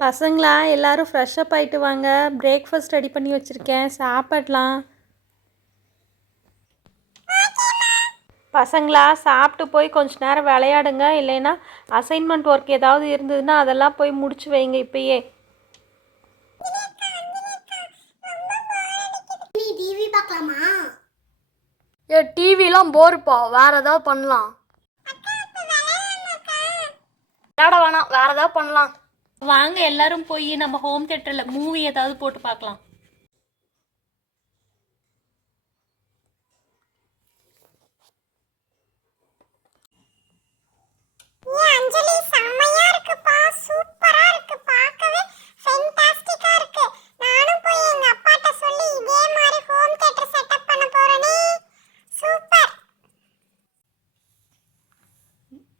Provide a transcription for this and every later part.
பசங்களா? எல்லாரும் fresh up ஆயிட்டு வாங்க. பிரேக்ஃபாஸ்ட் ரெடி பண்ணி வச்சுருக்கேன். சாப்பிடலாம். பசங்களா சாப்பிட்டு போய் கொஞ்ச நேரம் விளையாடுங்க. இல்லைன்னா அசைன்மெண்ட் ஒர்க் ஏதாவது இருந்ததுன்னா அதெல்லாம் போய் முடிச்சு வைங்க இப்பயே. நீ டிவி பார்க்கலாமா? ஏ டிவிலாம் போருப்பா வேற ஏதாவது பண்ணலாம். விளையாட வேணாம். வேற ஏதாவது பண்ணலாம். வாங்க எல்லாரும் போய் நம்ம ஹோம் தேட்டரில் மூவி ஏதாவது போட்டு பார்க்கலாம்.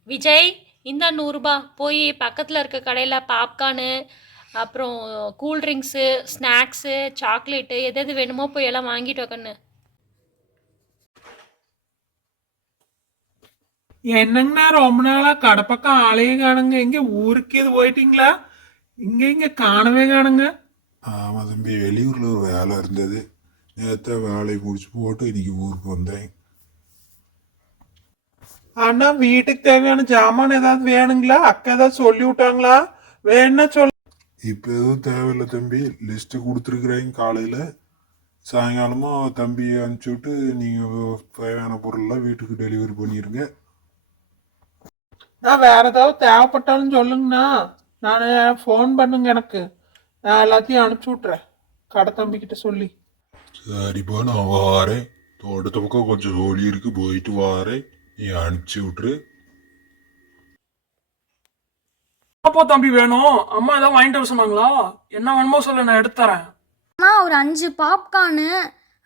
விஜய் இந்த நூறுரூபா போய் பக்கத்தில் இருக்க கடையில் பாப்கார்னு அப்புறம் கூல்ட்ரிங்க்ஸு ஸ்நாக்ஸு சாக்லேட்டு எது எது வேணுமோ போய் எல்லாம் வாங்கிட்டு வைக்கண்ணு. என்னங்கண்ணா ரொம்ப நாளா கடை பக்கம் ஆளையே காணுங்க. எங்க ஊருக்கு இது போயிட்டீங்களா? இங்க இங்க காணவே காணுங்க. ஆமாம் தம்பி வெளியூரில் ஒரு வேலை இருந்தது. நேற்று வேலையை முடிச்சு போட்டு இன்னைக்கு ஊருக்கு வந்தேன். அண்ணா வீட்டுக்கு தேவையான ஜாமான் ஏதாவது வேணுங்களா? அக்கா ஏதாவது சொல்லி விட்டாங்களா? வேணும்னா சொல் இப்போ எதுவும் தேவையில்லை தம்பி. லிஸ்ட்டு கொடுத்துருக்குறேங்க காலையில். சாயங்காலமும் தம்பியை அனுப்பிச்சி விட்டு நீங்கள் தேவையான பொருள்லாம் வீட்டுக்கு டெலிவரி பண்ணிடுங்க நான் வேற ஏதாவது தேவைப்பட்டாலும் சொல்லுங்கண்ணா. நான் ஃபோன் பண்ணுங்க எனக்கு. நான் எல்லாத்தையும் அனுப்பிச்சி விட்றேன் கடை தம்பிக்கிட்ட சொல்லி. சரிப்பா நான் வாரேன். தோட்டத்து பக்கம் கொஞ்சம் ஜோலி இருக்கு போயிட்டு வாரேன். நீ அனுப்பிச்சி விட்ரு அப்போ தம்பி வேணும். அம்மா ஏதாவது வாங்கிட்டு வர சொன்னாங்களா? என்ன வேணுமோ சொல்லு நான் எடுத்து தரேன். அண்ணா ஒரு அஞ்சு பாப்கார்னு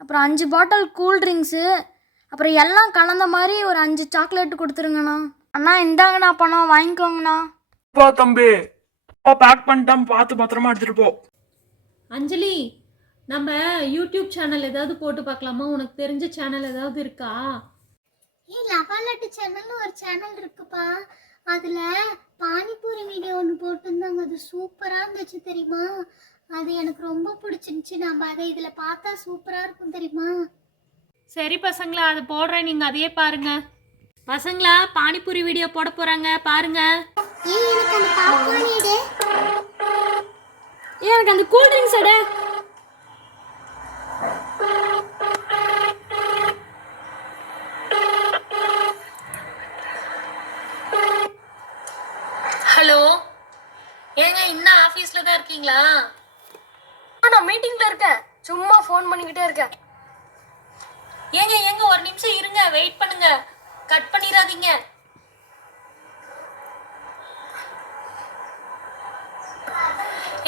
அப்புறம் அஞ்சு பாட்டில் கூல் ட்ரிங்க்ஸு அப்புறம் எல்லாம் கலந்த மாதிரி ஒரு அஞ்சு சாக்லேட் கொடுத்துருங்கண்ணா. அண்ணா இந்தாங்கண்ணா பணம் வாங்கிக்கோங்கண்ணா. அப்பா தம்பி அப்பா பேக் பண்ணிட்டேன். பார்த்து பத்திரமா எடுத்துட்டு போ. அஞ்சலி நம்ம யூடியூப் சேனல் ஏதாவது போட்டு பார்க்கலாமா? உனக்கு தெரிஞ்ச சேனல் ஏதாவது இருக்கா? ஏ லவாலட்டு சேனல்னு ஒரு சேனல் இருக்குப்பா. அதுல பானிபூரி வீடியோ ஒன்று போட்டிருந்தாங்க. அது சூப்பரா இருந்துச்சு தெரியுமா? அது எனக்கு ரொம்ப பிடிச்சிருந்துச்சு. நம்ம அதை இதுல பார்த்தா சூப்பரா இருக்கும் தெரியுமா? சரி பசங்களா அது போடுறேன். நீங்கள் அதையே பாருங்க. பசங்களா பானிபூரி வீடியோ போட போகிறாங்க பாருங்க. ஏ எனக்கு அந்த பாப்கார்ன் எடு. ஏன் எனக்கு அந்த கூல் ட்ரிங்க்ஸ் எடு ஹலோ ஏங்க வீட்டில் தான் இருக்கீங்களா? நான் மீட்டிங்ல இருக்கேன். சும்மா ஃபோன் பண்ணிக்கிட்டே இருக்கேன். ஏங்க ஏங்க ஒரு நிமிஷம் இருங்க. வெயிட் பண்ணுங்க. கட் பண்ணிடாதீங்க.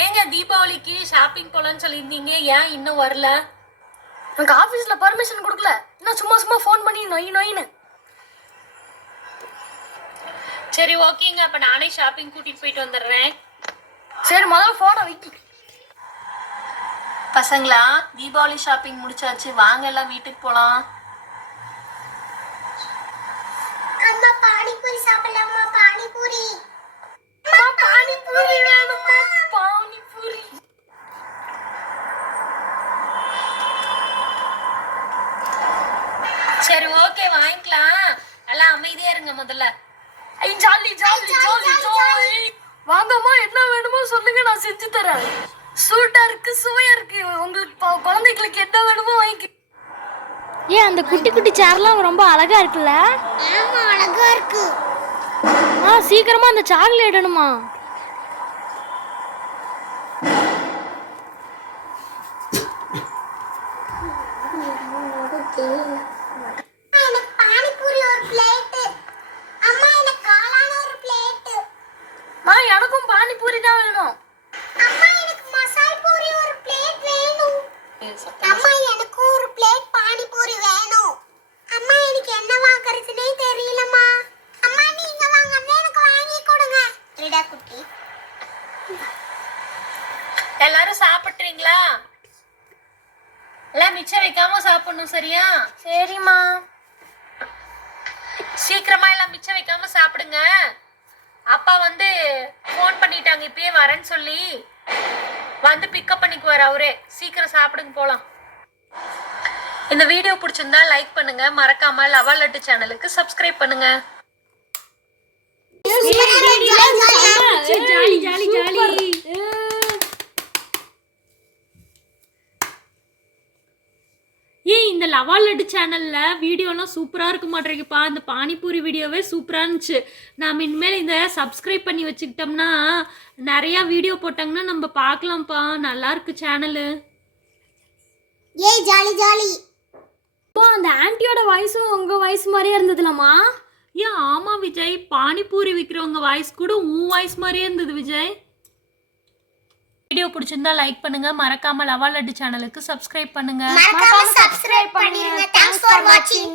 ஏங்க தீபாவளிக்கு ஷாப்பிங் போலன்னு சொல்லியிருந்தீங்க. ஏன் இன்னும் வரல? எனக்கு ஆஃபீஸில் பர்மிஷன் கொடுக்கல. இன்னும் சும்மா சும்மா ஃபோன் பண்ணி நொய் நொயின்னு சரி ஓகேங்க அப்ப நானே ஷாப்பிங் கூட்டிட்டு போயிட்டு வந்துடுறேன். சரி முதல்ல ஃபோனை வைக்கி. பசங்களா தீபாவளி ஷாப்பிங் முடிச்சாச்சு. வாங்க எல்லாம் வீட்டுக்கு போலாம். அம்மா பானிபூரி சாப்பிடலாமா? பானிபூரி. பானிபூரி வேணுமா? பானிபூரி. சரி ஓகே வாங்கிக்கலாம். எல்லாம் அமைதியா இருங்க முதல்ல. ஐ ஜாலி ஜாலி ஜாலி. ஜாலி. வாங்கம்மா என்ன வேணுமோ சொல்லுங்க நான் செஞ்சு தரேன். சூட்டா இருக்கு சுவையா இருக்கு. உங்களுக்கு குழந்தைகளுக்கு என்ன வேணுமோ வாங்கி ஏன் அந்த குட்டி குட்டி சேர்லாம் ரொம்ப அழகா இருக்குல்ல? ஆமா அழகா இருக்கு. ஆ சீக்கிரமா அந்த சாக்லேட் இடணுமா எனக்கு பானிபூரி ஒரு பிளேட் அம்மா எனக்கு காளான ஒரு பிளேட் மா எனக்கும் பானிபூரி தான் வேணும் அம்மா எனக்கு மசால் பூரி ஒரு பிளேட் வேணும் அம்மா எனக்கு ஒரு பிளேட் பானிபூரி வேணும் அம்மா எனக்கு என்ன வாங்குறதுனே தெரியலம்மா அம்மா நீங்க வாங்க எனக்கு வாங்கி கொடுங்க ரெடா குட்டி எல்லாரும் சாப்பிட்றீங்களா எல்லாம் மிச்சம் வைக்காம சாப்பிடணும் சரியா? சரிம்மா. சீக்கிரமா எல்லாம் மிச்சம் வைக்காம சாப்பிடுங்க. அப்பா வந்து ஃபோன் பண்ணிட்டாங்க இப்பயே வரேன்னு சொல்லி. வந்து பிக்கப் பண்ணிக்குவார் அவரே. சீக்கிரம் சாப்பிடுங்க போலாம். இந்த வீடியோ பிடிச்சிருந்தா லைக் பண்ணுங்க. மறக்காம லவா லட்டு சேனலுக்கு சப்ஸ்கிரைப் பண்ணுங்க. Jolly jolly jolly. ஏய் இந்த லவா லட்டு சேனல்ல வீடியோலாம் சூப்பரா இருக்க மாட்டேங்குப்பா இந்த பானிபூரி வீடியோவே சூப்பரா இருந்துச்சு. நாம இனிமேல் இந்த சப்ஸ்கிரைப் பண்ணி வச்சுக்கிட்டோம்னா நிறைய வீடியோ போட்டாங்கன்னா நம்ம பார்க்கலாம்ப்பா. நல்லா இருக்கு சேனலு ஏய் ஜாலி ஜாலி. அப்போ அந்த ஆன்ட்டியோட வாய்ஸும் உங்க வாய்ஸ் மாதிரியே இருந்ததுலம்மா. ஏன் ஆமா விஜய். பானிபூரி விற்கிறவங்க வாய்ஸ் கூட உன் வாய்ஸ் மாதிரியே இருந்தது விஜய். வீடியோ பிடிச்சிருந்தா லைக் பண்ணுங்க. மறக்காம லவா லட்டு சேனலுக்கு சப்ஸ்கிரைப் பண்ணுங்க. மறக்காம சப்ஸ்கிரைப் பண்ணிருங்க. தேங்க்ஸ் ஃபார் வாட்சிங்